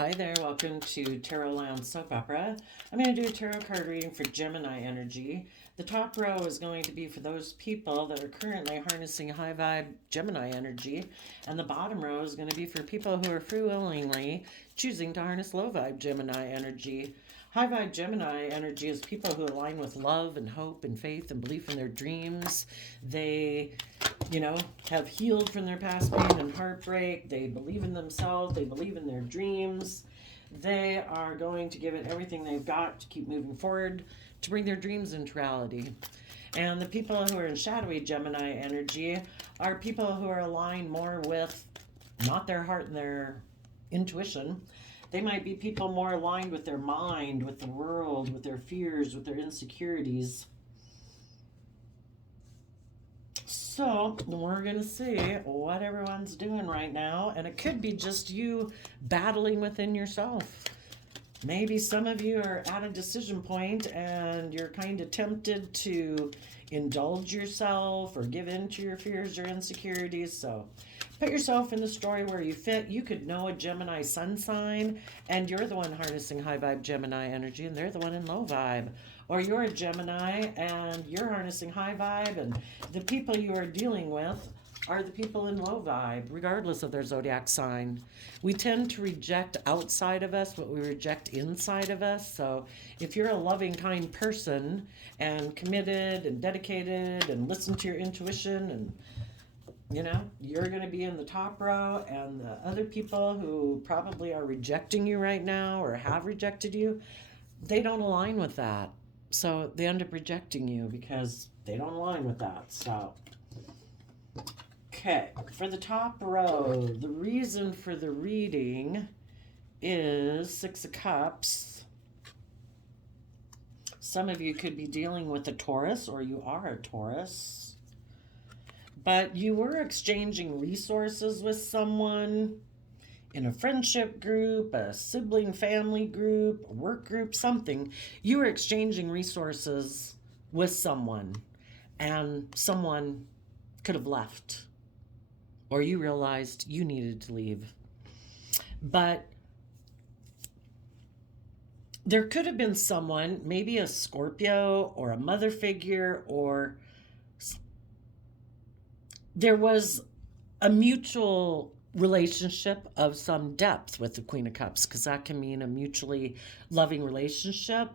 Hi there, welcome to Tarot Land Soap Opera. I'm going to do a tarot card reading for Gemini energy. The top row is going to be for those people that are currently harnessing high vibe Gemini energy, and the bottom row is going to be for people who are free willingly choosing to harness low vibe Gemini energy. High vibe Gemini energy is people who align with love and hope and faith and belief in their dreams. They have healed from their past pain and heartbreak. They believe in themselves. They believe in their dreams. They are going to give it everything they've got to keep moving forward, to bring their dreams into reality. And the people who are in shadowy Gemini energy are people who are aligned more with not their heart and their intuition. They might be people more aligned with their mind, with the world, with their fears, with their insecurities. So we're going to see what everyone's doing right now. And it could be just you battling within yourself. Maybe some of you are at a decision point and you're kind of tempted to indulge yourself or give in to your fears or insecurities. So put yourself in the story where you fit. You could know a Gemini sun sign and you're the one harnessing high vibe Gemini energy and they're the one in low vibe. Or you're a Gemini and you're harnessing high vibe and the people you are dealing with are the people in low vibe, regardless of their zodiac sign. We tend to reject outside of us what we reject inside of us. So if you're a loving, kind person and committed and dedicated and listen to your intuition and you're going to be in the top row, and the other people who probably are rejecting you right now or have rejected you, they don't align with that. So they end up rejecting you because they don't align with that. So, okay, for the top row, the reason for the reading is Six of Cups. Some of you could be dealing with a Taurus, or you are a Taurus. But you were exchanging resources with someone in a friendship group, a sibling family group, a work group, something. You were exchanging resources with someone, and someone could have left, or you realized you needed to leave. But there could have been someone, maybe a Scorpio or a mother figure, or there was a mutual relationship of some depth with the Queen of Cups, because that can mean a mutually loving relationship.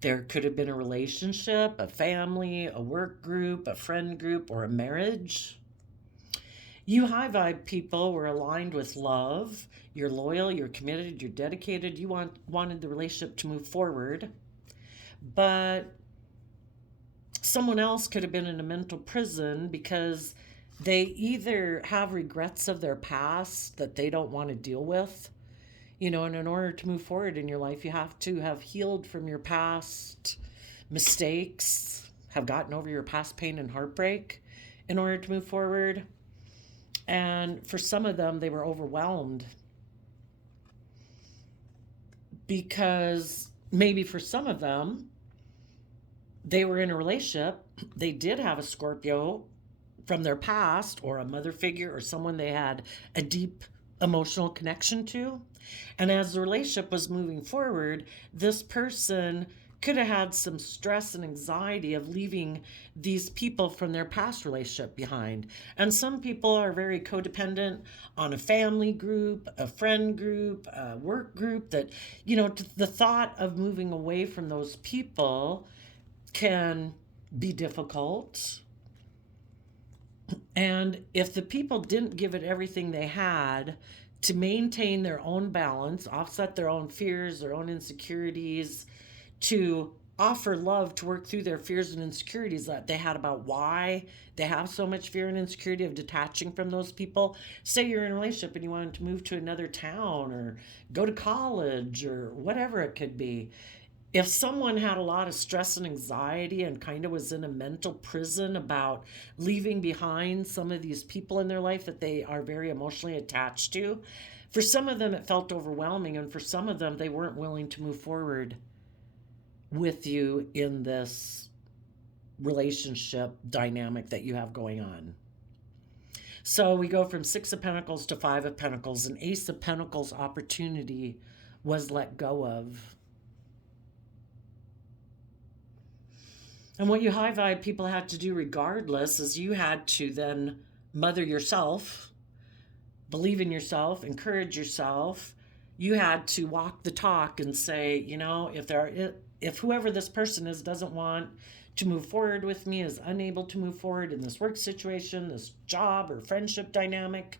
There could have been a relationship, a family, a work group, a friend group, or a marriage. You high vibe people were aligned with love. You're loyal, you're committed, you're dedicated. You wanted the relationship to move forward. But someone else could have been in a mental prison because they either have regrets of their past that they don't want to deal with, and in order to move forward in your life, you have to have healed from your past mistakes, have gotten over your past pain and heartbreak in order to move forward. And for some of them, they were overwhelmed because maybe for some of them, they were in a relationship, they did have a Scorpio from their past, or a mother figure, or someone they had a deep emotional connection to. And as the relationship was moving forward, this person could have had some stress and anxiety of leaving these people from their past relationship behind. And some people are very codependent on a family group, a friend group, a work group, that, the thought of moving away from those people can be difficult. And if the people didn't give it everything they had to maintain their own balance, offset their own fears, their own insecurities, to offer love to work through their fears and insecurities that they had about why they have so much fear and insecurity of detaching from those people. Say you're in a relationship and you wanted to move to another town or go to college or whatever it could be. If someone had a lot of stress and anxiety and kind of was in a mental prison about leaving behind some of these people in their life that they are very emotionally attached to, for some of them it felt overwhelming, and for some of them they weren't willing to move forward with you in this relationship dynamic that you have going on. So we go from Six of Pentacles to Five of Pentacles, and Ace of Pentacles opportunity was let go of. And what you high vibe people had to do regardless is you had to then mother yourself, believe in yourself, encourage yourself. You had to walk the talk and say, you know, if whoever this person is doesn't want to move forward with me, is unable to move forward in this work situation, this job or friendship dynamic,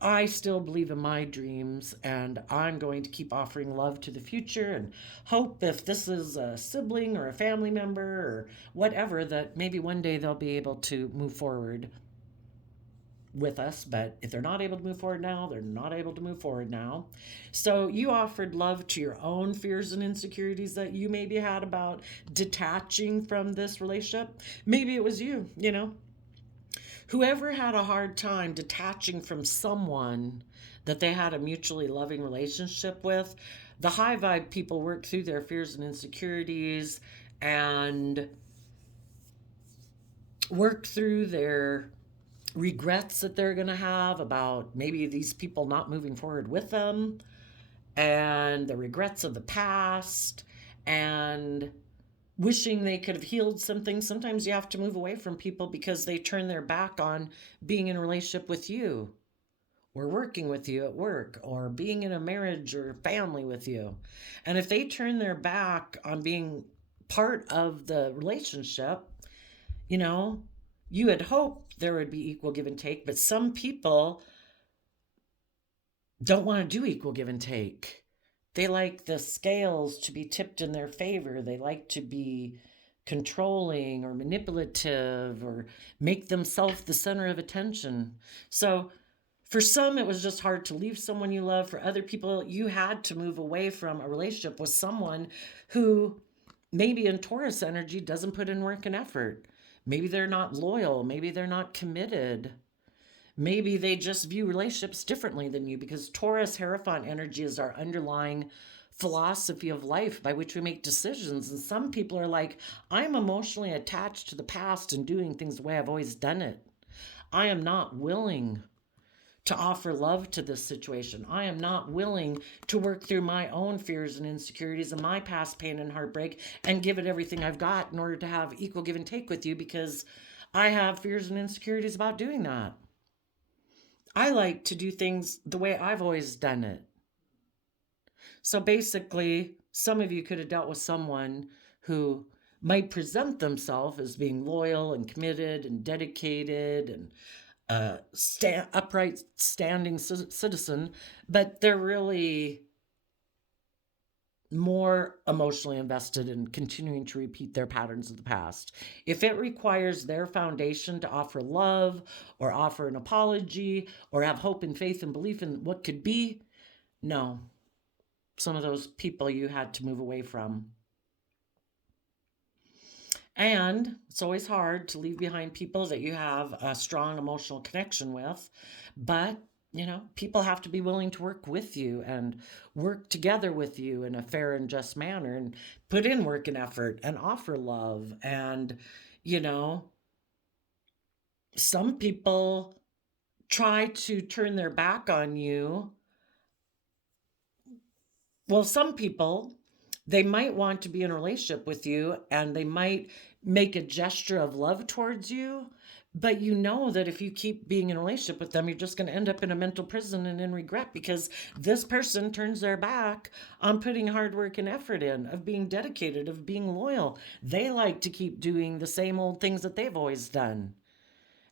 I still believe in my dreams, and I'm going to keep offering love to the future and hope if this is a sibling or a family member or whatever, that maybe one day they'll be able to move forward with us. But if they're not able to move forward now, they're not able to move forward now. So you offered love to your own fears and insecurities that you maybe had about detaching from this relationship. Maybe it was you, you know. Whoever had a hard time detaching from someone that they had a mutually loving relationship with, the high vibe people work through their fears and insecurities and work through their regrets that they're going to have about maybe these people not moving forward with them, and the regrets of the past, and wishing they could have healed something. Sometimes you have to move away from people because they turn their back on being in a relationship with you, or working with you at work, or being in a marriage or family with you. And if they turn their back on being part of the relationship, you know, you had hoped there would be equal give and take, but some people don't want to do equal give and take. They like the scales to be tipped in their favor. They like to be controlling or manipulative or make themselves the center of attention. So for some, it was just hard to leave someone you love. For other people, you had to move away from a relationship with someone who maybe in Taurus energy doesn't put in work and effort. Maybe they're not loyal. Maybe they're not committed. Maybe they just view relationships differently than you, because Taurus Hierophant energy is our underlying philosophy of life by which we make decisions. And some people are like, I'm emotionally attached to the past and doing things the way I've always done it. I am not willing to offer love to this situation. I am not willing to work through my own fears and insecurities and my past pain and heartbreak and give it everything I've got in order to have equal give and take with you, because I have fears and insecurities about doing that. I like to do things the way I've always done it. So basically, some of you could have dealt with someone who might present themselves as being loyal and committed and dedicated and upright standing citizen, but they're really more emotionally invested in continuing to repeat their patterns of the past. If it requires their foundation to offer love or offer an apology or have hope and faith and belief in what could be, no. Some of those people you had to move away from. And it's always hard to leave behind people that you have a strong emotional connection with, but you know, people have to be willing to work with you and work together with you in a fair and just manner and put in work and effort and offer love. And, you know, some people try to turn their back on you. Well, some people, they might want to be in a relationship with you and they might make a gesture of love towards you, but you know that if you keep being in a relationship with them, you're just going to end up in a mental prison and in regret, because this person turns their back on putting hard work and effort in, of being dedicated, of being loyal. They like to keep doing the same old things that they've always done.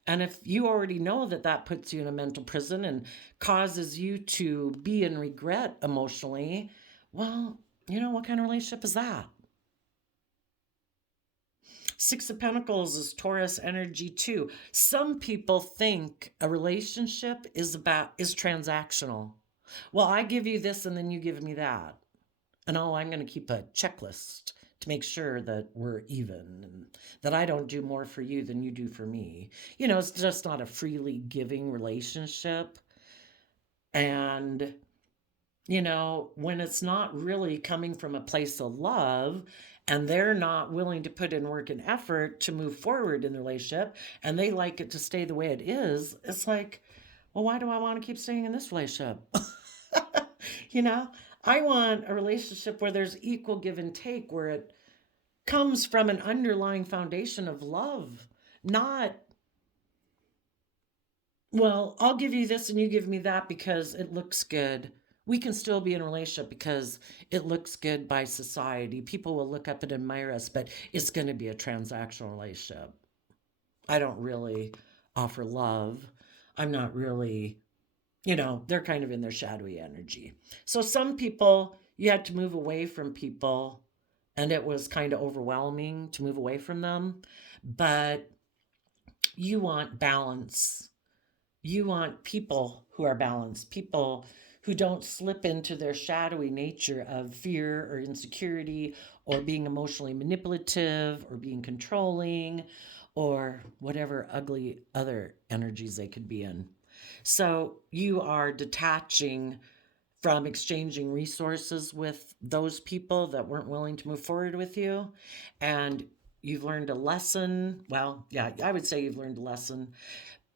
And if you already know that that puts you in a mental prison and causes you to be in regret emotionally, well, you know, what kind of relationship is that? Six of Pentacles is Taurus energy too. Some people think a relationship is transactional. Well, I give you this and then you give me that. And oh, I'm going to keep a checklist to make sure that we're even and that I don't do more for you than you do for me. You know, it's just not a freely giving relationship. And you know, when it's not really coming from a place of love and they're not willing to put in work and effort to move forward in the relationship, and they like it to stay the way it is, it's like, well, why do I want to keep staying in this relationship? you know, I want a relationship where there's equal give and take, where it comes from an underlying foundation of love, not, well, I'll give you this and you give me that because it looks good. We can still be in a relationship because it looks good by society. People will look up and admire us, but it's going to be a transactional relationship. I don't really offer love. I'm not really, they're kind of in their shadowy energy. So some people, you had to move away from people, and it was kind of overwhelming to move away from them. But you want balance. You want people who are balanced, people who don't slip into their shadowy nature of fear or insecurity or being emotionally manipulative or being controlling or whatever ugly other energies they could be in. So you are detaching from exchanging resources with those people that weren't willing to move forward with you. And you've learned a lesson. Well, yeah, I would say you've learned a lesson.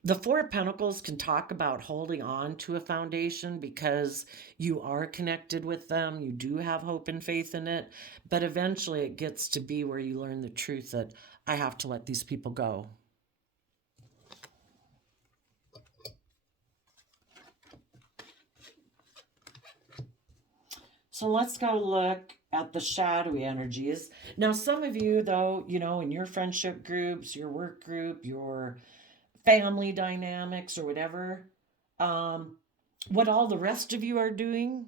The Four of Pentacles can talk about holding on to a foundation because you are connected with them. You do have hope and faith in it. But eventually it gets to be where you learn the truth that I have to let these people go. So let's go look at the shadowy energies. Now, some of you, though, in your friendship groups, your work group, your family dynamics, or whatever, what all the rest of you are doing,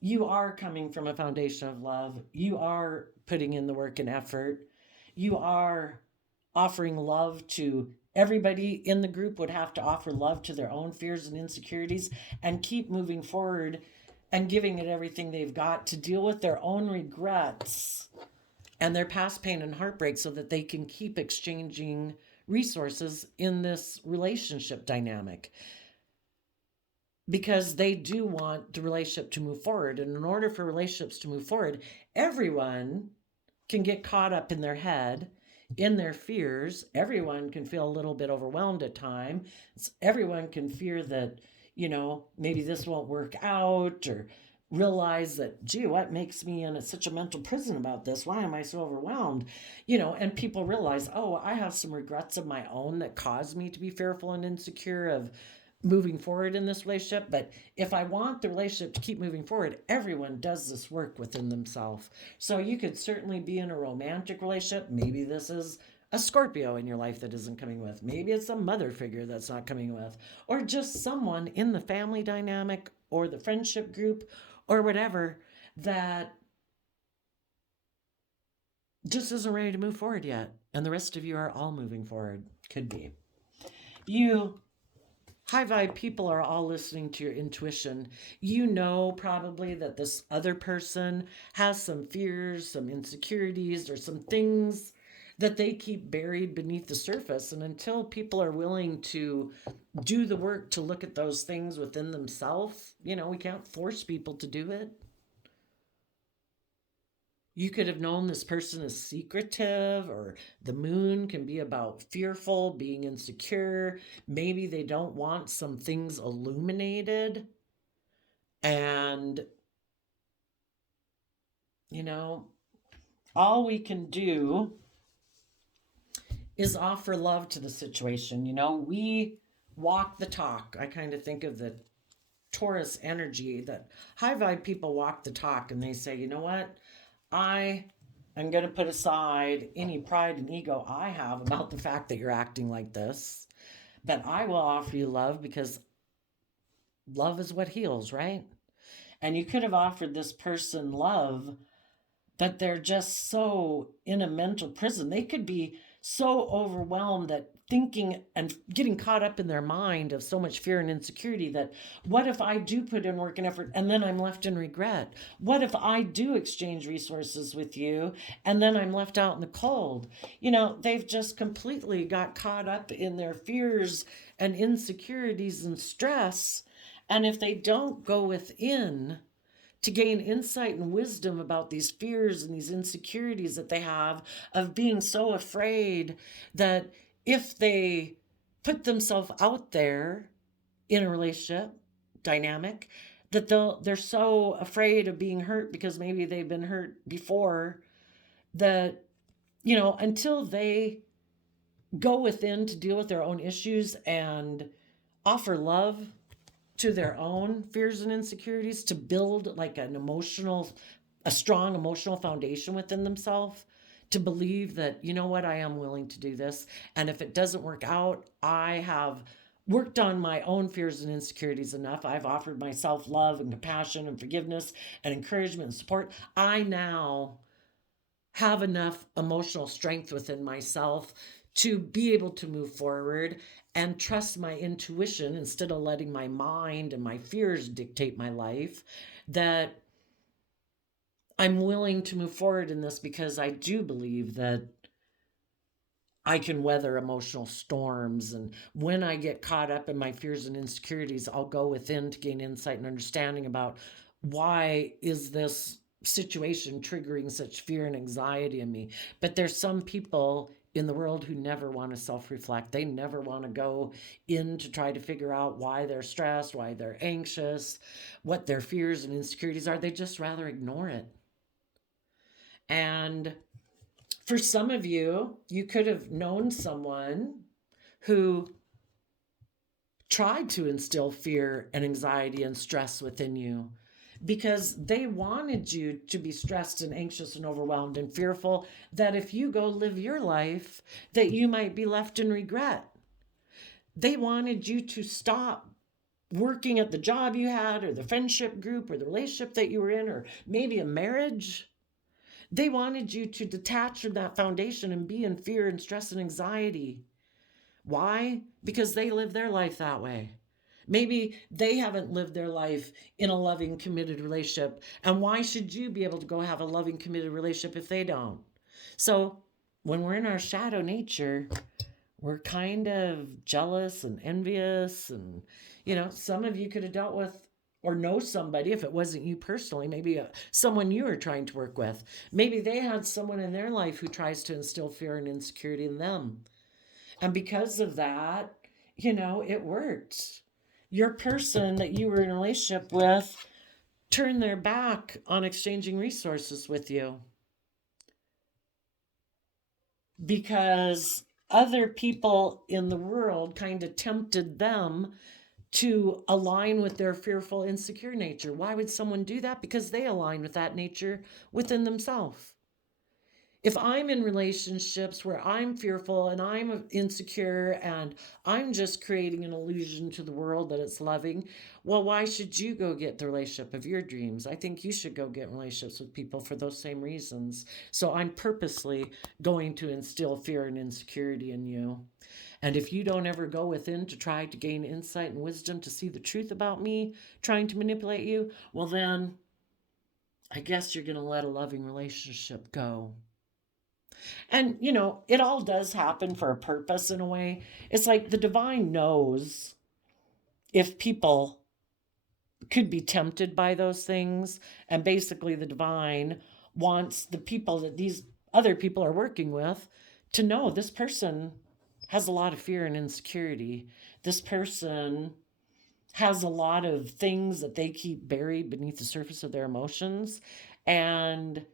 you are coming from a foundation of love. You are putting in the work and effort. You are offering love to everybody in the group, would have to offer love to their own fears and insecurities and keep moving forward and giving it everything they've got to deal with their own regrets and their past pain and heartbreak so that they can keep exchanging resources in this relationship dynamic, because they do want the relationship to move forward. And in order for relationships to move forward, everyone can get caught up in their head, in their fears. Everyone can feel a little bit overwhelmed at times. Everyone can fear that, maybe this won't work out, or realize that, gee, what makes me in such a mental prison about this? Why am I so overwhelmed? And people realize, oh, I have some regrets of my own that caused me to be fearful and insecure of moving forward in this relationship. But if I want the relationship to keep moving forward, everyone does this work within themselves. So you could certainly be in a romantic relationship. Maybe this is a Scorpio in your life that isn't coming with. Maybe it's a mother figure that's not coming with, or just someone in the family dynamic or the friendship group or whatever that just isn't ready to move forward yet. And the rest of you are all moving forward. Could be. You high vibe people are all listening to your intuition. You know probably that this other person has some fears, some insecurities, or some things that they keep buried beneath the surface. And until people are willing to do the work to look at those things within themselves, we can't force people to do it. You could have known this person is secretive, or the moon can be about fearful, being insecure. Maybe they don't want some things illuminated. And, all we can do is offer love to the situation. We walk the talk. I kind of think of the Taurus energy, that high vibe people walk the talk and they say, you know what? I am going to put aside any pride and ego I have about the fact that you're acting like this, but I will offer you love because love is what heals, right? And you could have offered this person love, but they're just so in a mental prison. They could be so overwhelmed that thinking and getting caught up in their mind of so much fear and insecurity that, what if I do put in work and effort and then I'm left in regret? What if I do exchange resources with you and then I'm left out in the cold? They've just completely got caught up in their fears and insecurities and stress. And if they don't go within to gain insight and wisdom about these fears and these insecurities that they have of being so afraid that if they put themselves out there in a relationship dynamic, that they're so afraid of being hurt because maybe they've been hurt before, that until they go within to deal with their own issues and offer love to their own fears and insecurities, to build like a strong emotional foundation within themselves, to believe that, what, I am willing to do this. And if it doesn't work out, I have worked on my own fears and insecurities enough. I've offered myself love and compassion and forgiveness and encouragement and support. I now have enough emotional strength within myself to be able to move forward and trust my intuition instead of letting my mind and my fears dictate my life, that I'm willing to move forward in this because I do believe that I can weather emotional storms. And when I get caught up in my fears and insecurities, I'll go within to gain insight and understanding about why is this situation triggering such fear and anxiety in me. But there's some people in the world who never want to self-reflect. They never want to go in to try to figure out why they're stressed, why they're anxious, what their fears and insecurities are. They just rather ignore it. And for some of you, you could have known someone who tried to instill fear and anxiety and stress within you because they wanted you to be stressed and anxious and overwhelmed and fearful that if you go live your life, that you might be left in regret. They wanted you to stop working at the job you had, or the friendship group, or the relationship that you were in, or maybe a marriage. They wanted you to detach from that foundation and be in fear and stress and anxiety. Why? Because they live their life that way. Maybe they haven't lived their life in a loving, committed relationship. And why should you be able to go have a loving, committed relationship if they don't? So when we're in our shadow nature, we're kind of jealous and envious. And, some of you could have dealt with or know somebody, if it wasn't you personally, maybe someone you were trying to work with. Maybe they had someone in their life who tries to instill fear and insecurity in them. And because of that, it worked. Your person that you were in a relationship with turned their back on exchanging resources with you because other people in the world kind of tempted them to align with their fearful, insecure nature. Why would someone do that? Because they align with that nature within themselves. If I'm in relationships where I'm fearful and I'm insecure and I'm just creating an illusion to the world that it's loving, well, why should you go get the relationship of your dreams? I think you should go get relationships with people for those same reasons. So I'm purposely going to instill fear and insecurity in you. And if you don't ever go within to try to gain insight and wisdom to see the truth about me, trying to manipulate you, well, then I guess you're going to let a loving relationship go. And, it all does happen for a purpose in a way. It's like the divine knows if people could be tempted by those things. And basically, the divine wants the people that these other people are working with to know this person has a lot of fear and insecurity. This person has a lot of things that they keep buried beneath the surface of their emotions. And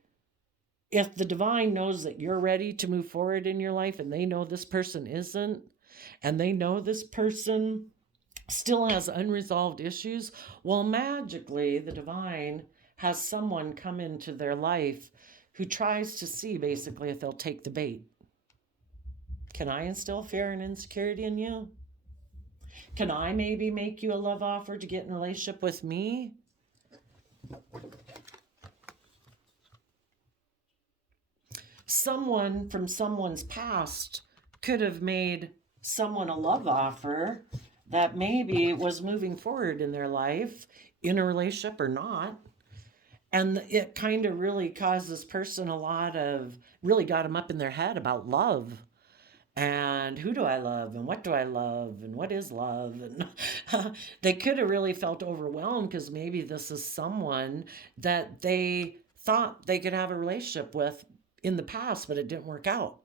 if the divine knows that you're ready to move forward in your life and they know this person isn't, and they know this person still has unresolved issues, well, magically, the divine has someone come into their life who tries to see basically if they'll take the bait. Can I instill fear and insecurity in you? Can I maybe make you a love offer to get in a relationship with me? Someone from someone's past could have made someone a love offer that maybe was moving forward in their life, in a relationship or not. And it kind of really caused this person really got them up in their head about love. And who do I love? And what do I love? And what is love? And They could have really felt overwhelmed because maybe this is someone that they thought they could have a relationship with in the past, but it didn't work out.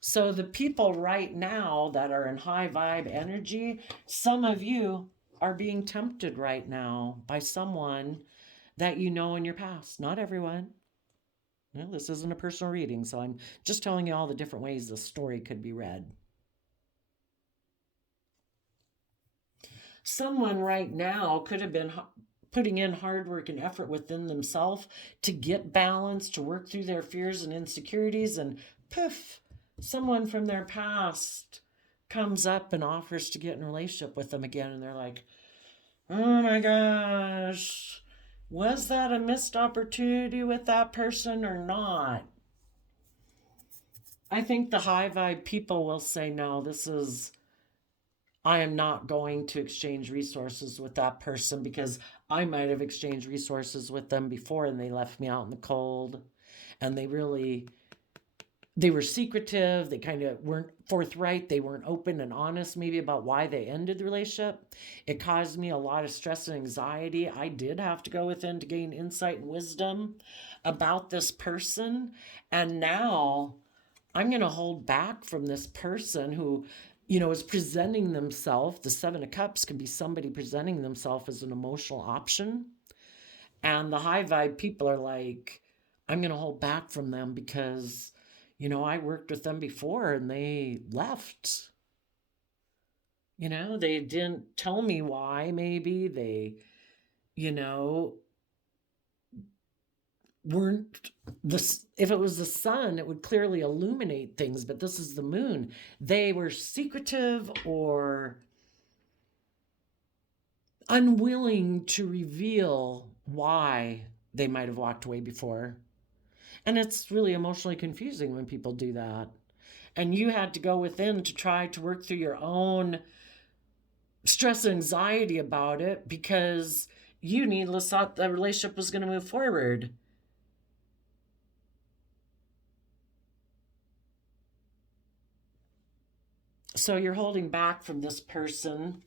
So the people right now that are in high vibe energy, some of you are being tempted right now by someone that you know in your past. Not everyone. No, this isn't a personal reading, so I'm just telling you all the different ways the story could be read. Someone right now could have been putting in hard work and effort within themselves to get balance, to work through their fears and insecurities, and poof, someone from their past comes up and offers to get in a relationship with them again, and they're like, oh my gosh, was that a missed opportunity with that person or not? I think the high vibe people will say, no, I am not going to exchange resources with that person because I might have exchanged resources with them before and they left me out in the cold. And they were secretive. They kind of weren't forthright. They weren't open and honest maybe about why they ended the relationship. It caused me a lot of stress and anxiety. I did have to go within to gain insight and wisdom about this person. And now I'm going to hold back from this person who, is presenting themselves. The Seven of Cups can be somebody presenting themselves as an emotional option. And the high vibe people are like, I'm going to hold back from them because, I worked with them before and they left. They didn't tell me why, maybe. They, weren't this. If it was the sun, it would clearly illuminate things, but this is the moon. They were secretive or unwilling to reveal why they might have walked away before. And it's really emotionally confusing when people do that. And you had to go within to try to work through your own stress and anxiety about it because you needless thought the relationship was going to move forward. So you're holding back from this person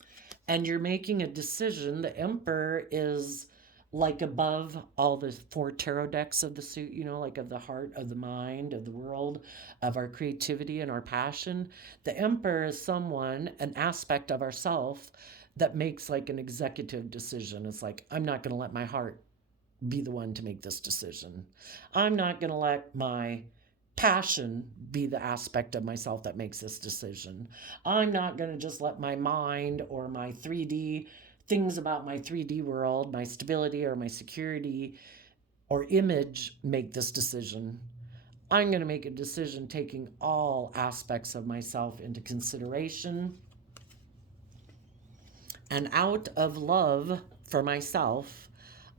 and you're making a decision. The Emperor is like above all the four tarot decks of the suit, like of the heart, of the mind, of the world, of our creativity and our passion. The Emperor is an aspect of ourself that makes like an executive decision. It's like, I'm not going to let my heart be the one to make this decision. I'm not going to let my passion be the aspect of myself that makes this decision. I'm not going to just let my mind or my 3D things about my 3D world, my stability or my security or image make this decision. I'm going to make a decision taking all aspects of myself into consideration. And out of love for myself,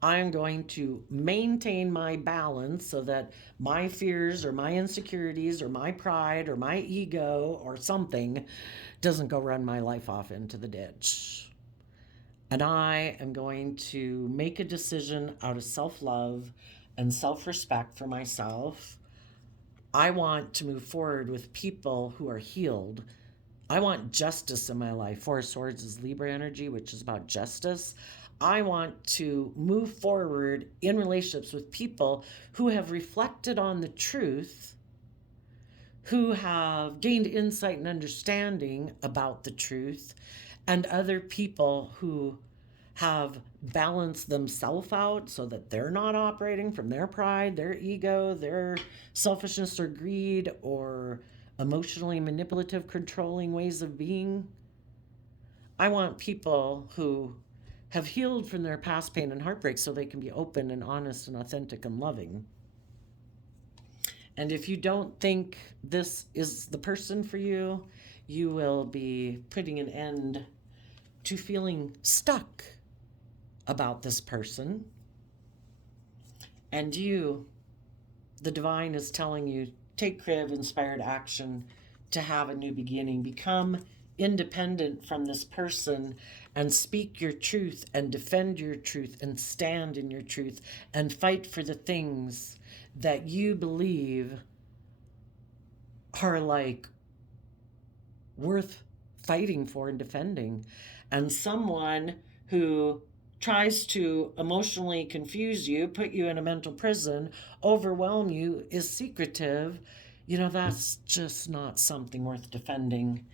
I'm going to maintain my balance so that my fears or my insecurities or my pride or my ego or something doesn't go run my life off into the ditch. And I am going to make a decision out of self-love and self-respect for myself. I want to move forward with people who are healed. I want justice in my life. Four of Swords is Libra energy, which is about justice. I want to move forward in relationships with people who have reflected on the truth, who have gained insight and understanding about the truth, and other people who have balanced themselves out so that they're not operating from their pride, their ego, their selfishness or greed or emotionally manipulative, controlling ways of being. I want people who have healed from their past pain and heartbreak so they can be open and honest and authentic and loving. And if you don't think this is the person for you, you will be putting an end to feeling stuck about this person. And you, the divine is telling you, take creative, inspired action to have a new beginning. Become independent from this person and speak your truth and defend your truth and stand in your truth and fight for the things that you believe are like worth fighting for and defending. And someone who tries to emotionally confuse you, put you in a mental prison, overwhelm you, is secretive, that's just not something worth defending.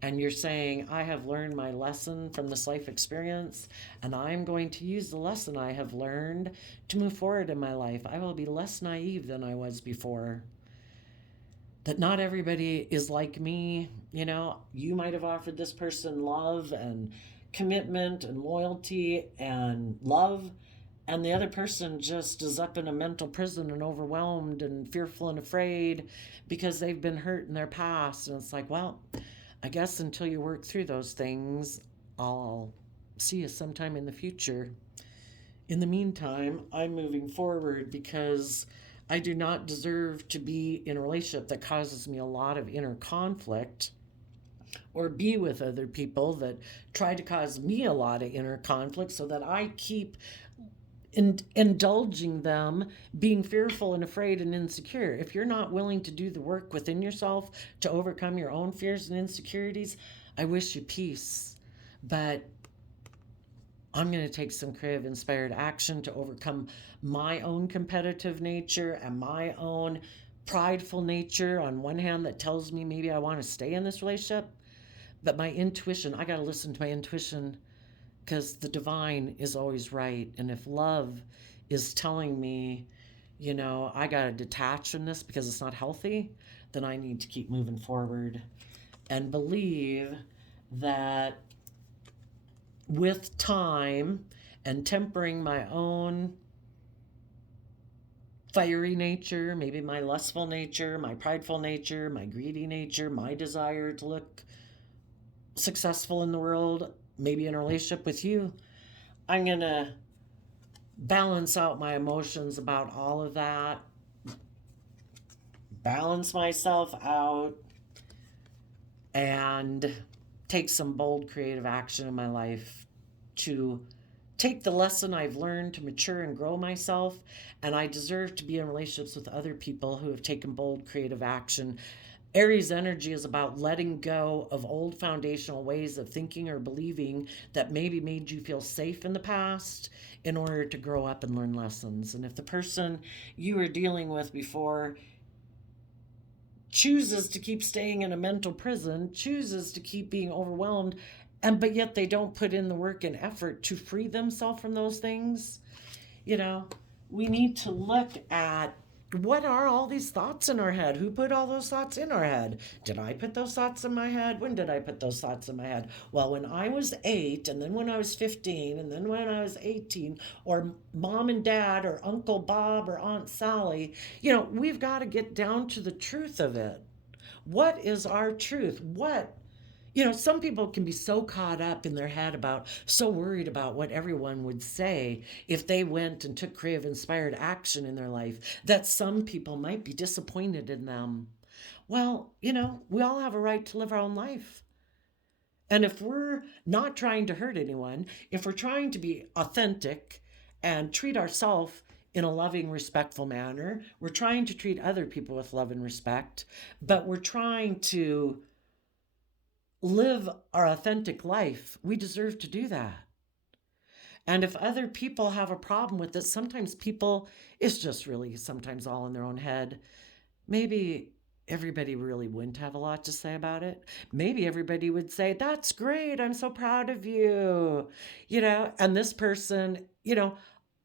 And you're saying, I have learned my lesson from this life experience, and I'm going to use the lesson I have learned to move forward in my life. I will be less naive than I was before. That not everybody is like me. You might have offered this person love and commitment and loyalty and love, and the other person just is up in a mental prison and overwhelmed and fearful and afraid because they've been hurt in their past. And it's like, well, I guess until you work through those things, I'll see you sometime in the future. In the meantime, I'm moving forward because I do not deserve to be in a relationship that causes me a lot of inner conflict, or be with other people that try to cause me a lot of inner conflict so that I keep indulging them, being fearful and afraid and insecure. If you're not willing to do the work within yourself to overcome your own fears and insecurities, I wish you peace. But I'm going to take some creative inspired action to overcome my own competitive nature and my own prideful nature on one hand that tells me maybe I want to stay in this relationship. But my intuition, I got to listen to my intuition, because the divine is always right. And if love is telling me, I got to detach from this because it's not healthy, then I need to keep moving forward and believe that with time and tempering my own fiery nature, maybe my lustful nature, my prideful nature, my greedy nature, my desire to look successful in the world, maybe in a relationship with you, I'm going to balance out my emotions about all of that, balance myself out, and take some bold creative action in my life to take the lesson I've learned to mature and grow myself. And I deserve to be in relationships with other people who have taken bold creative action. Aries energy is about letting go of old foundational ways of thinking or believing that maybe made you feel safe in the past in order to grow up and learn lessons. And if the person you were dealing with before chooses to keep staying in a mental prison, chooses to keep being overwhelmed, but yet they don't put in the work and effort to free themselves from those things, we need to look at, what are all these thoughts in our head? Who put all those thoughts in our head? Did I put those thoughts in my head? When did I put those thoughts in my head? Well, when I was 8, and then when I was 15, and then when I was 18, or mom and dad, or Uncle Bob, or Aunt Sally. We've got to get down to the truth of it. What is our truth? Some people can be so caught up in their head so worried about what everyone would say if they went and took creative inspired action in their life, that some people might be disappointed in them. Well, we all have a right to live our own life. And if we're not trying to hurt anyone, if we're trying to be authentic and treat ourselves in a loving, respectful manner, we're trying to treat other people with love and respect, but we're trying to live our authentic life, we deserve to do that. And if other people have a problem with it, sometimes it's just really sometimes all in their own head. Maybe everybody really wouldn't have a lot to say about it. Maybe everybody would say, that's great, I'm so proud of you. And this person,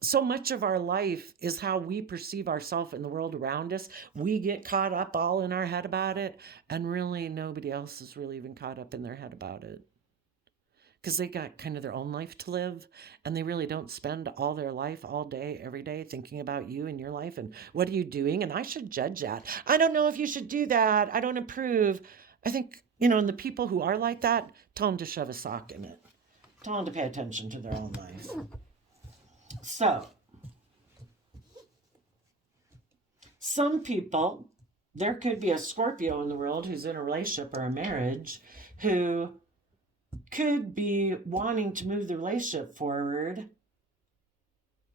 so much of our life is how we perceive ourselves in the world around us. We get caught up all in our head about it, and really nobody else is really even caught up in their head about it, because they got kind of their own life to live, and they really don't spend all their life, all day, every day, thinking about you and your life and what are you doing, and I should judge that. I don't know if you should do that. I don't approve. I think, and the people who are like that, tell them to shove a sock in it. Tell them to pay attention to their own life. So, some people, there could be a Scorpio in the world who's in a relationship or a marriage who could be wanting to move the relationship forward,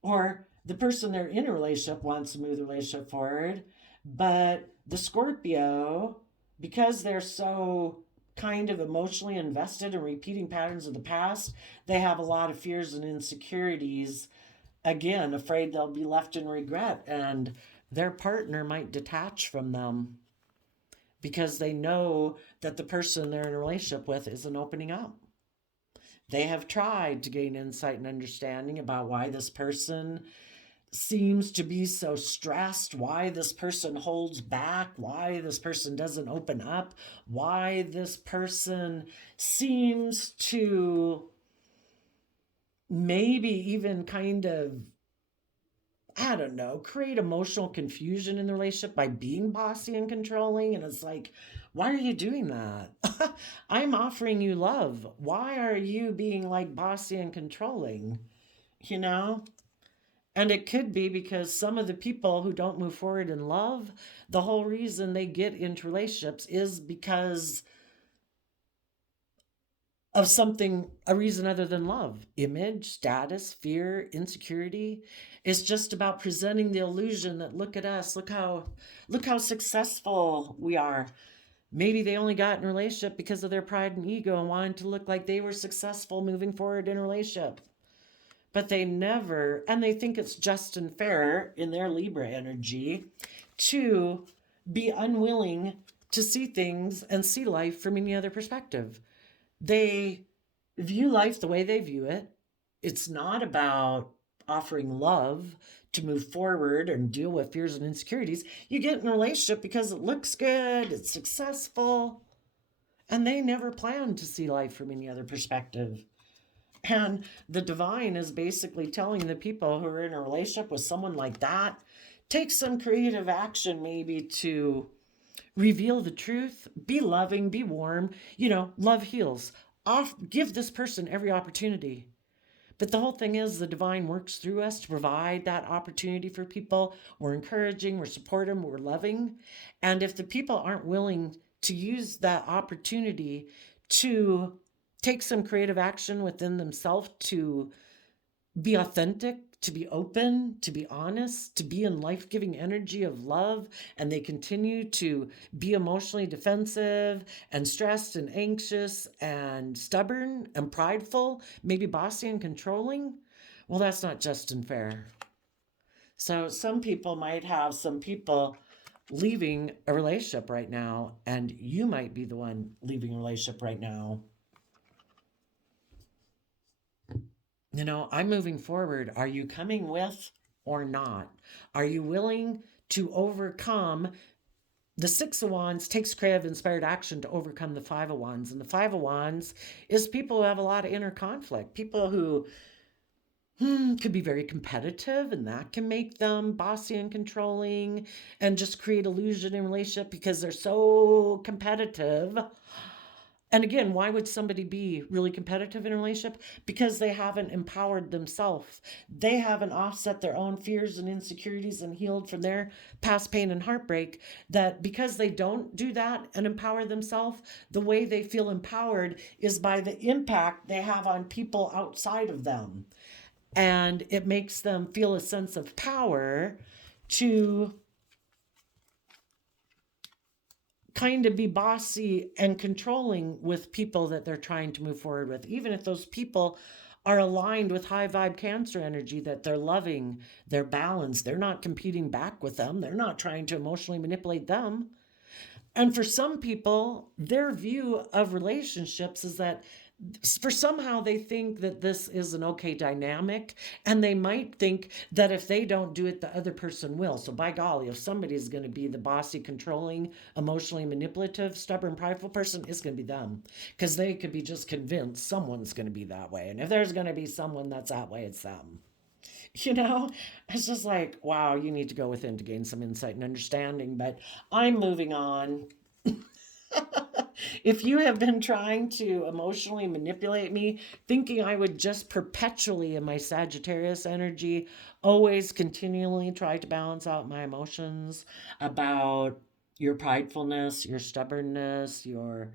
or the person they're in a relationship wants to move the relationship forward, but the Scorpio, because they're so kind of emotionally invested in repeating patterns of the past, they have a lot of fears and insecurities. Again, afraid they'll be left in regret and their partner might detach from them because they know that the person they're in a relationship with isn't opening up. They have tried to gain insight and understanding about why this person seems to be so stressed, why this person holds back, why this person doesn't open up, why this person seems to maybe even kind of, I don't know, create emotional confusion in the relationship by being bossy and controlling. And it's like, why are you doing that? I'm offering you love. Why are you being like bossy and controlling? You know? And it could be because some of the people who don't move forward in love, the whole reason they get into relationships is because of something, a reason other than love. Image, status, fear, insecurity. It's just about presenting the illusion that look at us, look how successful we are. Maybe they only got in a relationship because of their pride and ego and wanted to look like they were successful moving forward in a relationship. But they never, and they think it's just and fair in their Libra energy to be unwilling to see things and see life from any other perspective. They view life the way they view it. It's not about offering love to move forward and deal with fears and insecurities. You get in a relationship because it looks good, it's successful, and they never plan to see life from any other perspective. And the divine is basically telling the people who are in a relationship with someone like that, take some creative action maybe to reveal the truth, be loving, be warm. Love heals. Give this person every opportunity. But the whole thing is the divine works through us to provide that opportunity for people. We're encouraging, we're supporting, we're loving. And if the people aren't willing to use that opportunity to take some creative action within themselves to be authentic, to be open, to be honest, to be in life-giving energy of love, and they continue to be emotionally defensive and stressed and anxious and stubborn and prideful, maybe bossy and controlling, well, that's not just and fair. So some people might have some people leaving a relationship right now, and you might be the one leaving a relationship right now. I'm moving forward. Are you coming with or not? Are you willing to overcome? The Six of Wands takes creative, inspired action to overcome the Five of Wands. And the Five of Wands is people who have a lot of inner conflict, people who could be very competitive, and that can make them bossy and controlling and just create illusion in relationship because they're so competitive. And again, why would somebody be really competitive in a relationship? Because they haven't empowered themselves. They haven't offset their own fears and insecurities and healed from their past pain and heartbreak. That because they don't do that and empower themselves, the way they feel empowered is by the impact they have on people outside of them. And it makes them feel a sense of power to kind of be bossy and controlling with people that they're trying to move forward with, even if those people are aligned with high vibe Cancer energy, that they're loving, they're balanced, they're not competing back with them, they're not trying to emotionally manipulate them. And for some people, their view of relationships is that for somehow they think that this is an okay dynamic, and they might think that if they don't do it, the other person will. So by golly, if somebody's going to be the bossy, controlling, emotionally manipulative, stubborn, prideful person, it's going to be them, because they could be just convinced someone's going to be that way. And if there's going to be someone that's that way, it's them. It's just like, wow, you need to go within to gain some insight and understanding. But I'm moving on. If you have been trying to emotionally manipulate me, thinking I would just perpetually in my Sagittarius energy, always continually try to balance out my emotions about your pridefulness, your stubbornness, your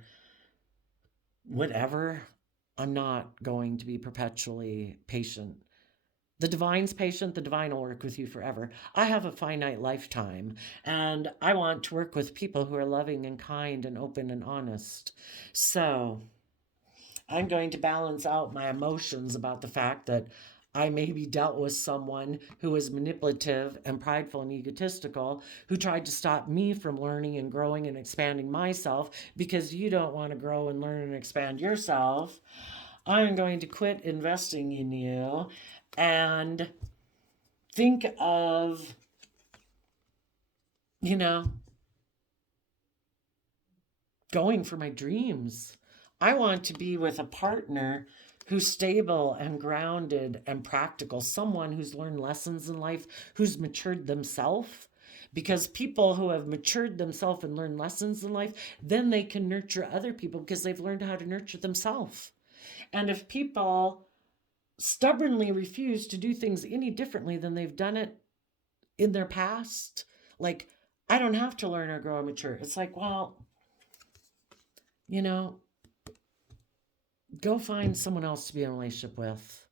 whatever, I'm not going to be perpetually patient The divine's patient, the divine will work with you forever. I have a finite lifetime, and I want to work with people who are loving and kind and open and honest. So I'm going to balance out my emotions about the fact that I maybe dealt with someone who was manipulative and prideful and egotistical, who tried to stop me from learning and growing and expanding myself because you don't want to grow and learn and expand yourself. I'm going to quit investing in you and think of, you know, going for my dreams. I want to be with a partner who's stable and grounded and practical, someone who's learned lessons in life, who's matured themselves. Because people who have matured themselves and learned lessons in life, then they can nurture other people because they've learned how to nurture themselves. And if people stubbornly refuse to do things any differently than they've done it in their past, like, I don't have to learn or grow or mature. It's like, well, you know, go find someone else to be in a relationship with.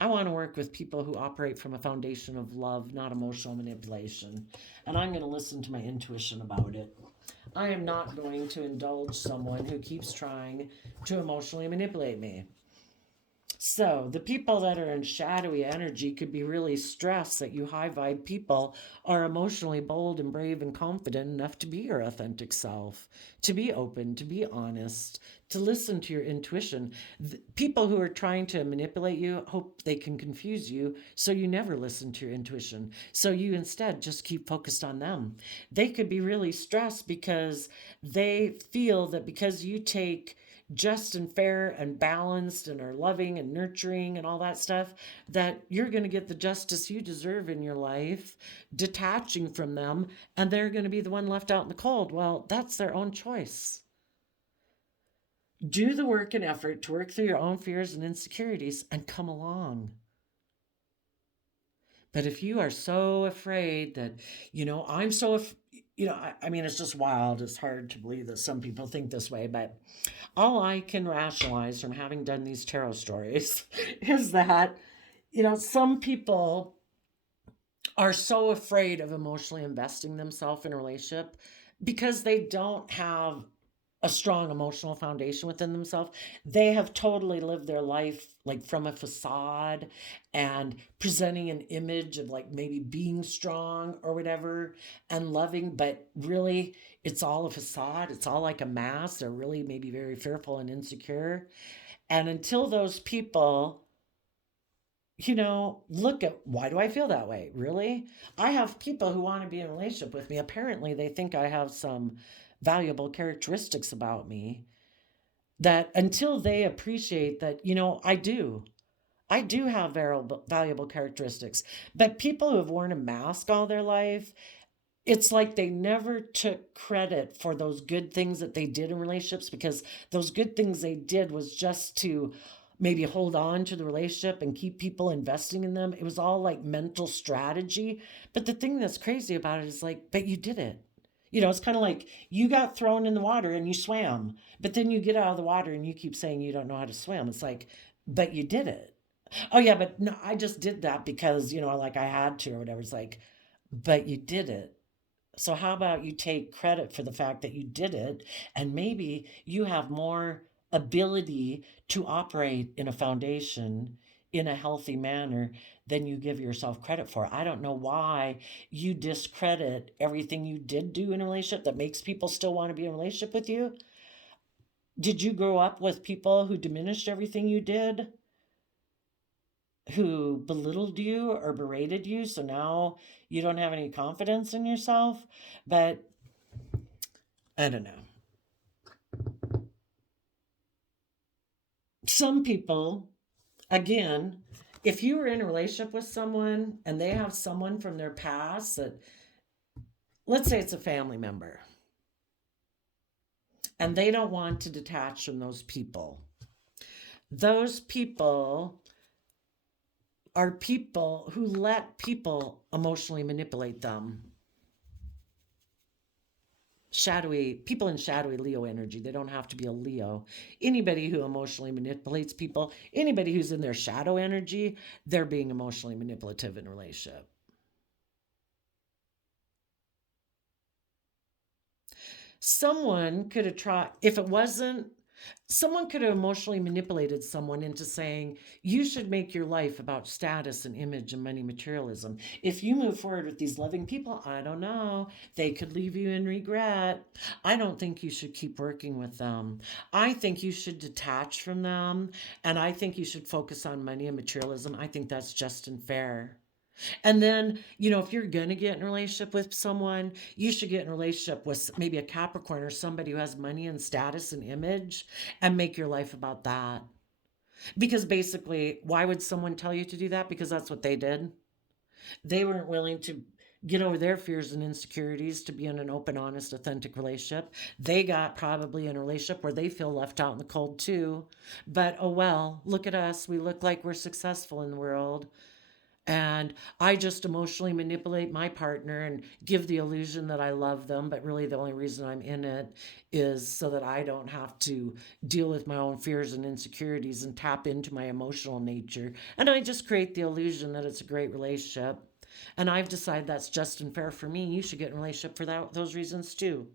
I want to work with people who operate from a foundation of love, not emotional manipulation. And I'm going to listen to my intuition about it. I am not going to indulge someone who keeps trying to emotionally manipulate me. So, the people that are in shadowy energy could be really stressed that you high vibe people are emotionally bold and brave and confident enough to be your authentic self, to be open, to be honest, to listen to your intuition. People who are trying to manipulate you hope they can confuse you so you never listen to your intuition. So, you instead just keep focused on them. They could be really stressed because they feel that because you take just and fair and balanced and are loving and nurturing and all that stuff, that you're going to get the justice you deserve in your life, detaching from them, and they're going to be the one left out in the cold. Well, that's their own choice. Do the work and effort to work through your own fears and insecurities and come along. But if you are so afraid that, I'm so, I mean, it's just wild. It's hard to believe that some people think this way, but all I can rationalize from having done these tarot stories is that, some people are so afraid of emotionally investing themselves in a relationship because they don't have a strong emotional foundation within themselves. They have totally lived their life like from a facade and presenting an image of like maybe being strong or whatever and loving, but really it's all a facade. It's all like a mask. They're really maybe very fearful and insecure. And until those people look at why do I feel that way? Really? I have people who want to be in a relationship with me. Apparently, they think I have some valuable characteristics about me that until they appreciate that, I do. I do have valuable characteristics. But people who have worn a mask all their life, it's like they never took credit for those good things that they did in relationships because those good things they did was just to maybe hold on to the relationship and keep people investing in them. It was all like mental strategy. But the thing that's crazy about it is like, but you did it. It's kind of like you got thrown in the water and you swam, but then you get out of the water and you keep saying you don't know how to swim. It's like, but you did it. Oh, yeah, but no, I just did that because, like I had to or whatever. It's like, but you did it. So, how about you take credit for the fact that you did it, and maybe you have more ability to operate in a foundation in a healthy manner than you give yourself credit for? I don't know why you discredit everything you did do in a relationship that makes people still want to be in a relationship with you. Did you grow up with people who diminished everything you did? Who belittled you or berated you, so now you don't have any confidence in yourself? But I don't know. Some people, again, if you were in a relationship with someone and they have someone from their past that, let's say it's a family member, and they don't want to detach from those people are people who let people emotionally manipulate them. shadowy people in shadowy Leo energy. They don't have to be a Leo. Anybody who emotionally manipulates people, anybody who's in their shadow energy, they're being emotionally manipulative in a relationship. Someone could have tried, if it wasn't, someone could have emotionally manipulated someone into saying, you should make your life about status and image and money materialism. If you move forward with these loving people, I don't know, they could leave you in regret. I don't think you should keep working with them. I think you should detach from them. And I think you should focus on money and materialism. I think that's just and fair. And then, if you're going to get in a relationship with someone, you should get in a relationship with maybe a Capricorn or somebody who has money and status and image and make your life about that. Because basically, why would someone tell you to do that? Because that's what they did. They weren't willing to get over their fears and insecurities to be in an open, honest, authentic relationship. They got probably in a relationship where they feel left out in the cold too. But oh well, look at us. We look like we're successful in the world. And I just emotionally manipulate my partner and give the illusion that I love them. But really, the only reason I'm in it is so that I don't have to deal with my own fears and insecurities and tap into my emotional nature. And I just create the illusion that it's a great relationship. And I've decided that's just and fair for me. You should get in a relationship for those reasons too.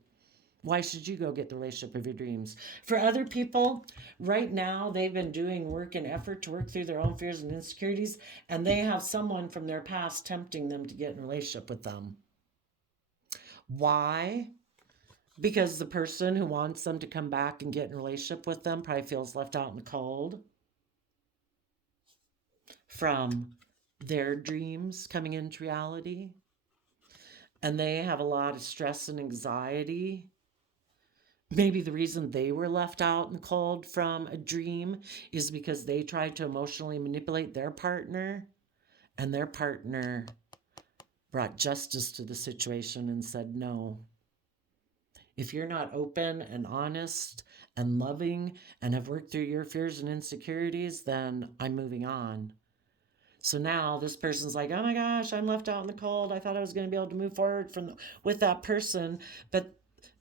Why should you go get the relationship of your dreams? For other people, right now, they've been doing work and effort to work through their own fears and insecurities, and they have someone from their past tempting them to get in a relationship with them. Why? Because the person who wants them to come back and get in a relationship with them probably feels left out in the cold from their dreams coming into reality. And they have a lot of stress and anxiety. Maybe the reason they were left out in the cold from a dream is because they tried to emotionally manipulate their partner, and their partner brought justice to the situation and said, no, if you're not open and honest and loving and have worked through your fears and insecurities, then I'm moving on. So now this person's like, oh my gosh, I'm left out in the cold. I thought I was going to be able to move forward with that person, but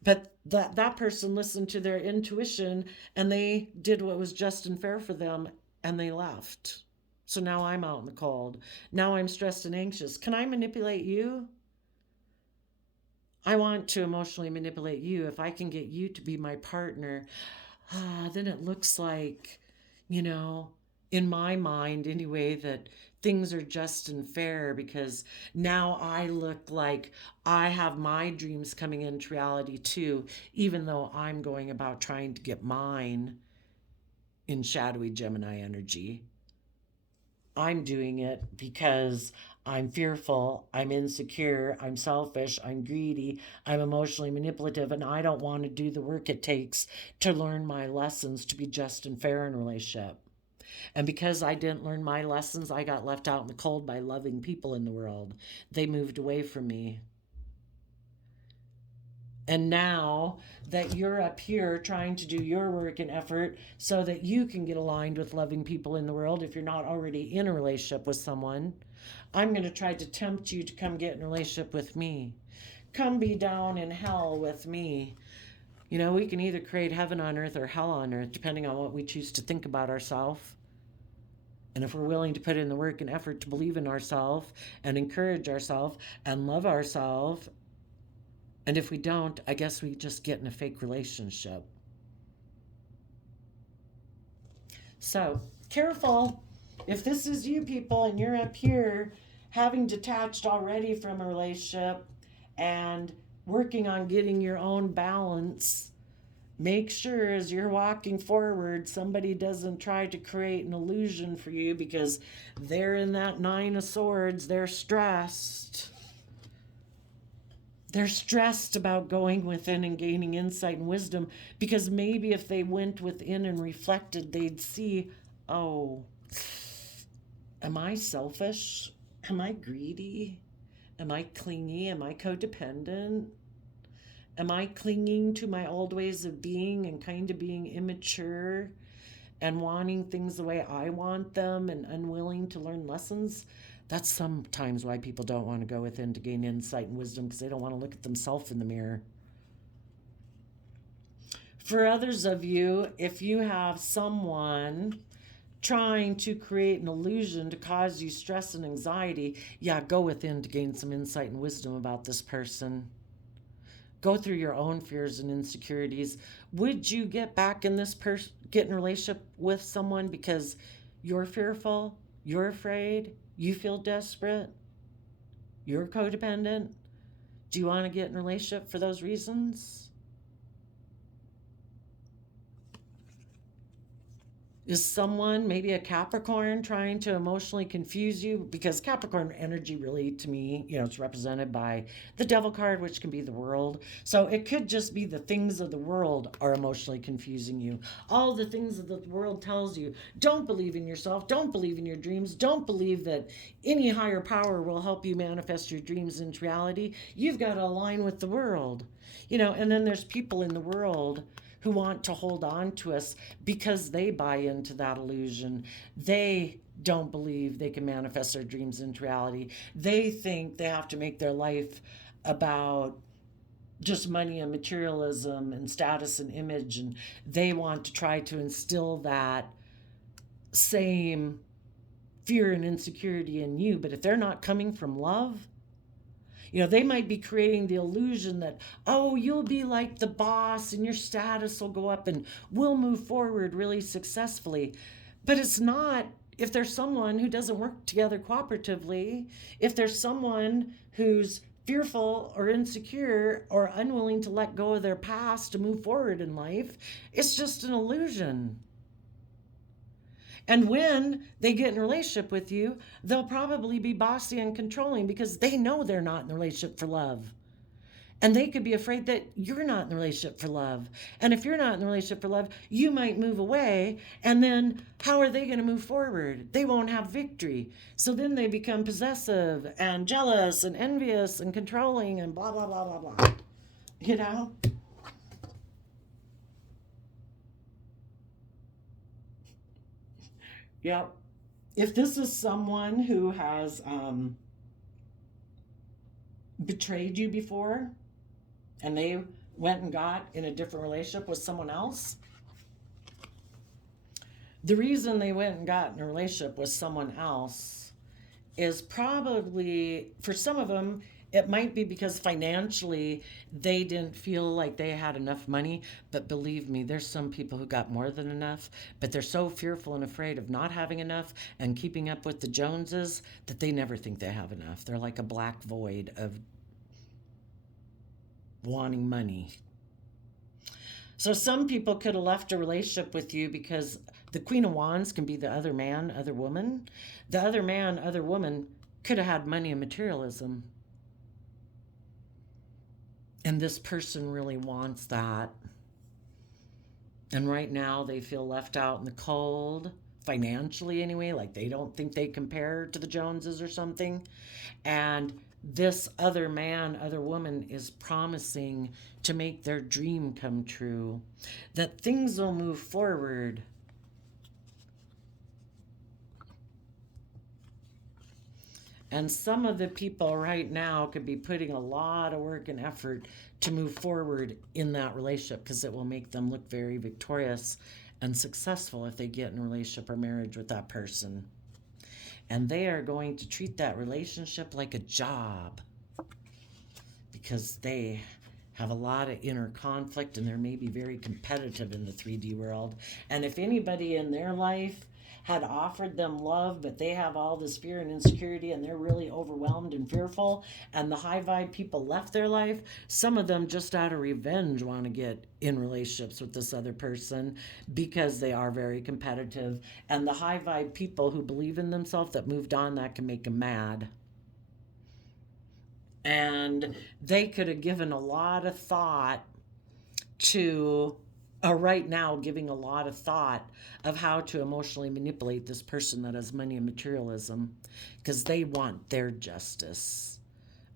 that person listened to their intuition and they did what was just and fair for them and they left. So now I'm out in the cold. Now I'm stressed and anxious. Can I manipulate you? I want to emotionally manipulate you. If I can get you to be my partner, then it looks like, you know, in my mind anyway, that things are just and fair because now I look like I have my dreams coming into reality too, even though I'm going about trying to get mine in shadowy Gemini energy. I'm doing it because I'm fearful, I'm insecure, I'm selfish, I'm greedy, I'm emotionally manipulative, and I don't want to do the work it takes to learn my lessons to be just and fair in a relationship. And because I didn't learn my lessons, I got left out in the cold by loving people in the world. They moved away from me. And now that you're up here trying to do your work and effort so that you can get aligned with loving people in the world, if you're not already in a relationship with someone, I'm going to try to tempt you to come get in a relationship with me. Come be down in hell with me. We can either create heaven on earth or hell on earth, depending on what we choose to think about ourselves. And if we're willing to put in the work and effort to believe in ourselves and encourage ourselves and love ourselves, and if we don't, I guess we just get in a fake relationship. So, careful. If this is you people and you're up here having detached already from a relationship and working on getting your own balance, make sure as you're walking forward, somebody doesn't try to create an illusion for you because they're in that Nine of Swords. They're stressed. They're stressed about going within and gaining insight and wisdom because maybe if they went within and reflected, they'd see, oh, am I selfish? Am I greedy? Am I clingy? Am I codependent? Am I clinging to my old ways of being and kind of being immature and wanting things the way I want them and unwilling to learn lessons? That's sometimes why people don't want to go within to gain insight and wisdom because they don't want to look at themselves in the mirror. For others of you, if you have someone trying to create an illusion to cause you stress and anxiety, yeah, go within to gain some insight and wisdom about this person. Go through your own fears and insecurities. Would you get back in this person, get in a relationship with someone because you're fearful, you're afraid, you feel desperate, you're codependent? Do you want to get in a relationship for those reasons? Is someone, maybe a Capricorn, trying to emotionally confuse you? Because Capricorn energy, really, to me, it's represented by the devil card, which can be the world. So it could just be the things of the world are emotionally confusing you. All the things that the world tells you. Don't believe in yourself. Don't believe in your dreams. Don't believe that any higher power will help you manifest your dreams into reality. You've got to align with the world. And then there's people in the world who want to hold on to us because they buy into that illusion. They don't believe they can manifest their dreams into reality. They think they have to make their life about just money and materialism and status and image, and they want to try to instill that same fear and insecurity in you. But if they're not coming from love, they might be creating the illusion that, oh, you'll be like the boss and your status will go up and we'll move forward really successfully. But it's not. If there's someone who doesn't work together cooperatively, if there's someone who's fearful or insecure or unwilling to let go of their past to move forward in life, it's just an illusion. And when they get in a relationship with you, they'll probably be bossy and controlling because they know they're not in the relationship for love. And they could be afraid that you're not in the relationship for love. And if you're not in the relationship for love, you might move away. And then how are they going to move forward? They won't have victory. So then they become possessive and jealous and envious and controlling and blah, blah, blah, blah, blah. You know? Yep. If this is someone who has betrayed you before and they went and got in a different relationship with someone else, the reason they went and got in a relationship with someone else is probably, for some of them, it might be because financially they didn't feel like they had enough money. But believe me, there's some people who got more than enough, but they're so fearful and afraid of not having enough and keeping up with the Joneses that they never think they have enough. They're like a black void of wanting money. So some people could have left a relationship with you because the Queen of Wands can be the other man, other woman. The other man, other woman could have had money and materialism. And this person really wants that. And right now they feel left out in the cold, financially anyway, like they don't think they compare to the Joneses or something. And this other man, other woman is promising to make their dream come true, that things will move forward. And some of the people right now could be putting a lot of work and effort to move forward in that relationship because it will make them look very victorious and successful if they get in a relationship or marriage with that person. And they are going to treat that relationship like a job because they have a lot of inner conflict and they're maybe very competitive in the 3D world. And if anybody in their life had offered them love, but they have all this fear and insecurity and they're really overwhelmed and fearful, and the high vibe people left their life, some of them just out of revenge want to get in relationships with this other person because they are very competitive. And the high vibe people who believe in themselves that moved on, that can make them mad. And they could have given a lot of thought to right now giving a lot of thought of how to emotionally manipulate this person that has money and materialism because they want their justice.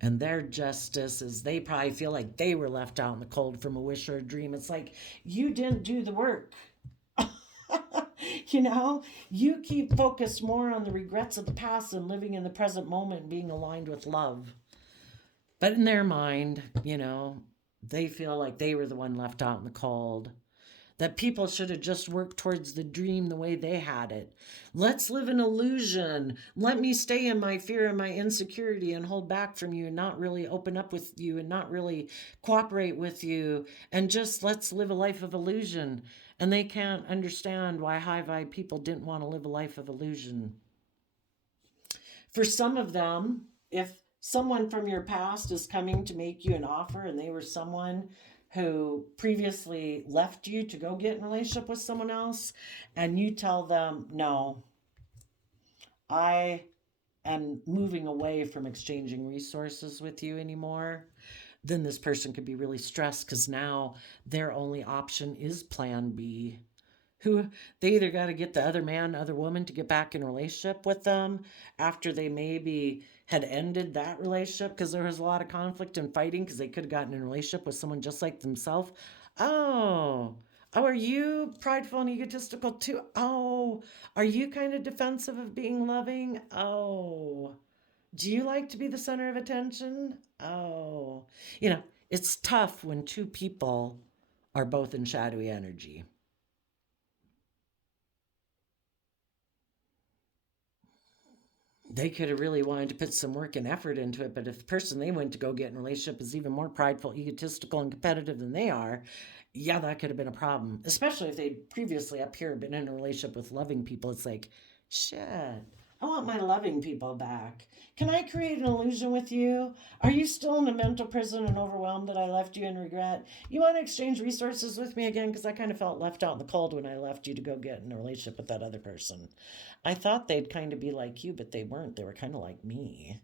And their justice is they probably feel like they were left out in the cold from a wish or a dream. It's like, you didn't do the work. You keep focused more on the regrets of the past and living in the present moment and being aligned with love. But in their mind, they feel like they were the one left out in the cold. that people should have just worked towards the dream the way they had it. Let's live an illusion. Let me stay in my fear and my insecurity and hold back from you and not really open up with you and not really cooperate with you. And just let's live a life of illusion. And they can't understand why high vibe people didn't want to live a life of illusion. For some of them, if someone from your past is coming to make you an offer and they were someone who previously left you to go get in a relationship with someone else, and you tell them, no, I am moving away from exchanging resources with you anymore, then this person could be really stressed because now their only option is plan B. Who they either got to get the other man, other woman to get back in a relationship with them after they maybe had ended that relationship because there was a lot of conflict and fighting because they could have gotten in a relationship with someone just like themselves. Oh, are you prideful and egotistical too? Oh, are you kind of defensive of being loving? Oh, do you like to be the center of attention? Oh, it's tough when two people are both in shadowy energy. They could have really wanted to put some work and effort into it, but if the person they went to go get in a relationship is even more prideful, egotistical, and competitive than they are, yeah, that could have been a problem. Especially if they'd previously up here been in a relationship with loving people. It's like, shit, I want my loving people back. Can I create an illusion with you? Are you still in a mental prison and overwhelmed that I left you in regret? You want to exchange resources with me again? Because I kind of felt left out in the cold when I left you to go get in a relationship with that other person. I thought they'd kind of be like you, but they weren't. They were kind of like me.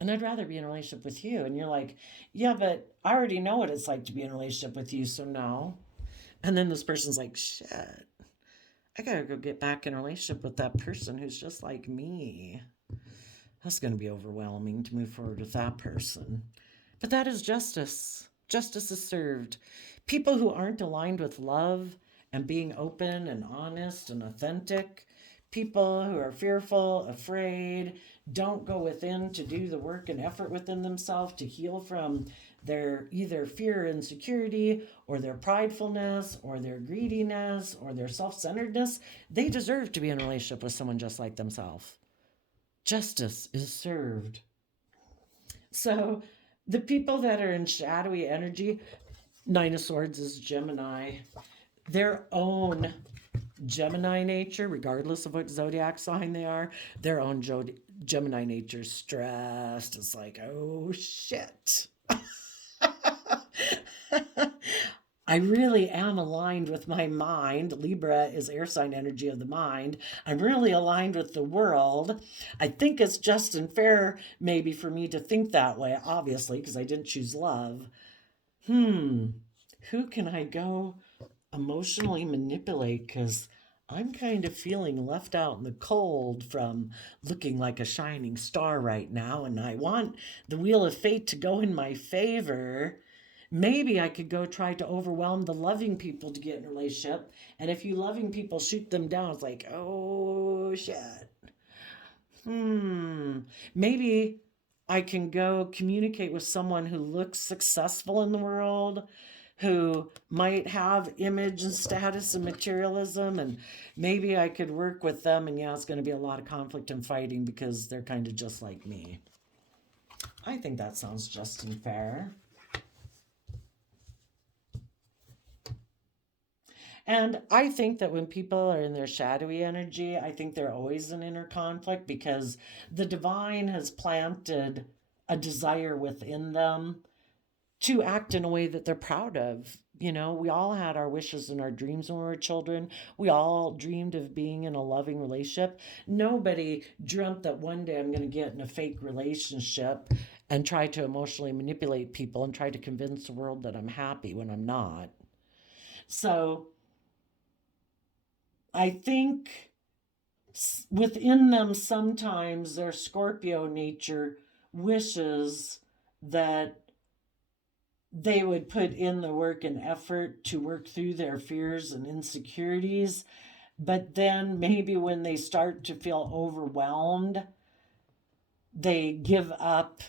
And I'd rather be in a relationship with you. And you're like, yeah, but I already know what it's like to be in a relationship with you, so no. And then this person's like, shit, I gotta go get back in a relationship with that person who's just like me. That's going to be overwhelming to move forward with that person. But that is justice. Justice is served. People who aren't aligned with love and being open and honest and authentic, people who are fearful, afraid, don't go within to do the work and effort within themselves to heal from their either fear, insecurity, or their pridefulness, or their greediness, or their self-centeredness, they deserve to be in a relationship with someone just like themselves. Justice is served. So the people that are in shadowy energy, Nine of Swords is Gemini, their own Gemini nature, regardless of what zodiac sign they are, their own Gemini nature is stressed. It's like, oh shit. I really am aligned with my mind. Libra is air sign energy of the mind. I'm really aligned with the world. I think it's just and fair maybe for me to think that way, obviously, because I didn't choose love. Who can I go emotionally manipulate? Because I'm kind of feeling left out in the cold from looking like a shining star right now, and I want the wheel of fate to go in my favor. Maybe I could go try to overwhelm the loving people to get in a relationship. And if you loving people shoot them down, it's like, oh shit. Maybe I can go communicate with someone who looks successful in the world, who might have image and status and materialism, and maybe I could work with them. And yeah, it's going to be a lot of conflict and fighting because they're kind of just like me. I think that sounds just and fair. And I think that when people are in their shadowy energy, I think they're always in inner conflict because the divine has planted a desire within them to act in a way that they're proud of. We all had our wishes and our dreams when we were children. We all dreamed of being in a loving relationship. Nobody dreamt that one day I'm going to get in a fake relationship and try to emotionally manipulate people and try to convince the world that I'm happy when I'm not. So I think within them sometimes their Scorpio nature wishes that they would put in the work and effort to work through their fears and insecurities. But then maybe when they start to feel overwhelmed, they give up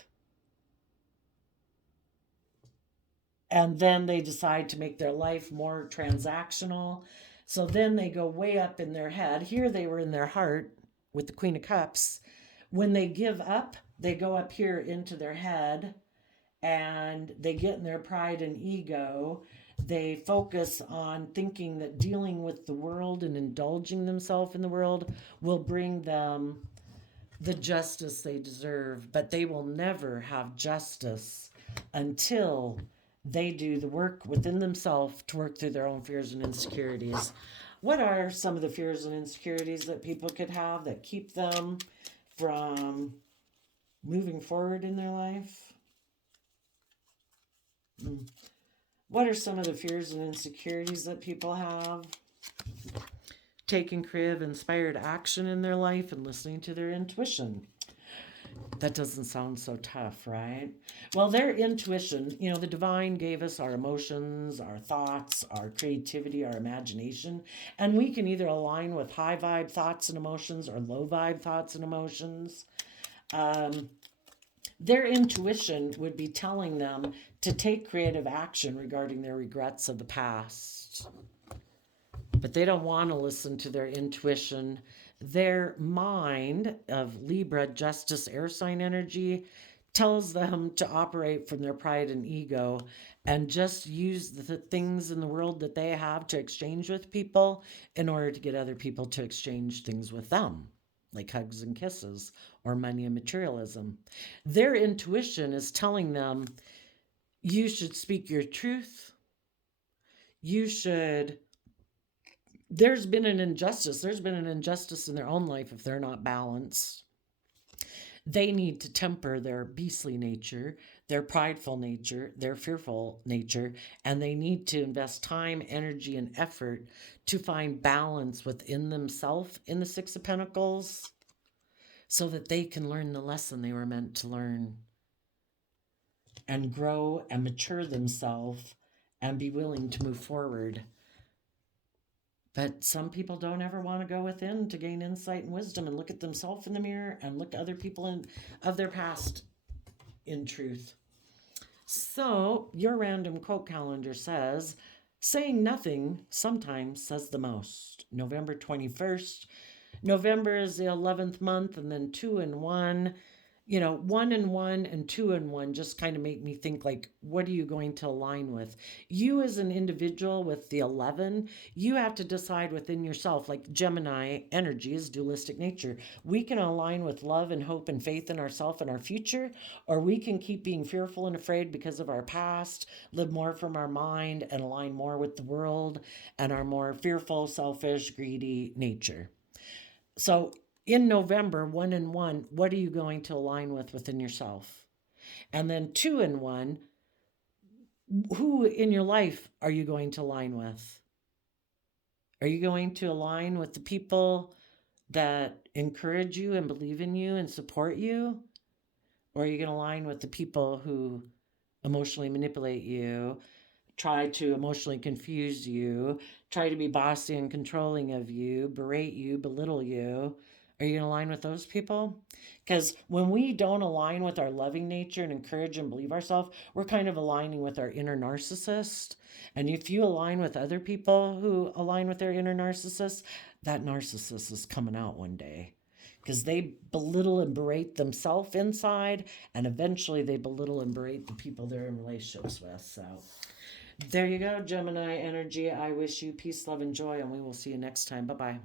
And then they decide to make their life more transactional. So then they go way up in their head. Here they were in their heart with the Queen of Cups. When they give up, they go up here into their head and they get in their pride and ego. They focus on thinking that dealing with the world and indulging themselves in the world will bring them the justice they deserve, but they will never have justice until they do the work within themselves to work through their own fears and insecurities. What are some of the fears and insecurities that people could have that keep them from moving forward in their life? What are some of the fears and insecurities that people have? Taking creative, inspired action in their life and listening to their intuition. That doesn't sound so tough, right? Well, their intuition, the divine gave us our emotions, our thoughts, our creativity, our imagination, and we can either align with high vibe thoughts and emotions or low vibe thoughts and emotions. Their intuition would be telling them to take creative action regarding their regrets of the past. But they don't want to listen to their intuition. Their mind of Libra, justice, air sign energy, tells them to operate from their pride and ego and just use the things in the world that they have to exchange with people in order to get other people to exchange things with them, like hugs and kisses or money and materialism. Their intuition is telling them, you should speak your truth. You should there's been an injustice. There's been an injustice in their own life if they're not balanced. They need to temper their beastly nature, their prideful nature, their fearful nature, and they need to invest time, energy, and effort to find balance within themselves in the Six of Pentacles so that they can learn the lesson they were meant to learn and grow and mature themselves and be willing to move forward. But some people don't ever want to go within to gain insight and wisdom and look at themselves in the mirror and look at other people of their past in truth. So your random quote calendar says, saying nothing sometimes says the most. November 21st. November is the 11th month, and then 2 and 1. 1 and 1 and 2 and 1 just kind of make me think, like, what are you going to align with? You as an individual with the 11, you have to decide within yourself, like Gemini energy is dualistic nature. We can align with love and hope and faith in ourselves and our future, or we can keep being fearful and afraid because of our past, live more from our mind, and align more with the world and our more fearful, selfish, greedy nature. So in November, 1 and 1, what are you going to align with within yourself? And then 2 and 1, who in your life are you going to align with? Are you going to align with the people that encourage you and believe in you and support you? Or are you going to align with the people who emotionally manipulate you, try to emotionally confuse you, try to be bossy and controlling of you, berate you, belittle you? Are you going to align with those people? Because when we don't align with our loving nature and encourage and believe ourselves, we're kind of aligning with our inner narcissist. And if you align with other people who align with their inner narcissist, that narcissist is coming out one day. Because they belittle and berate themselves inside, and eventually they belittle and berate the people they're in relationships with. So there you go, Gemini energy. I wish you peace, love, and joy, and we will see you next time. Bye-bye.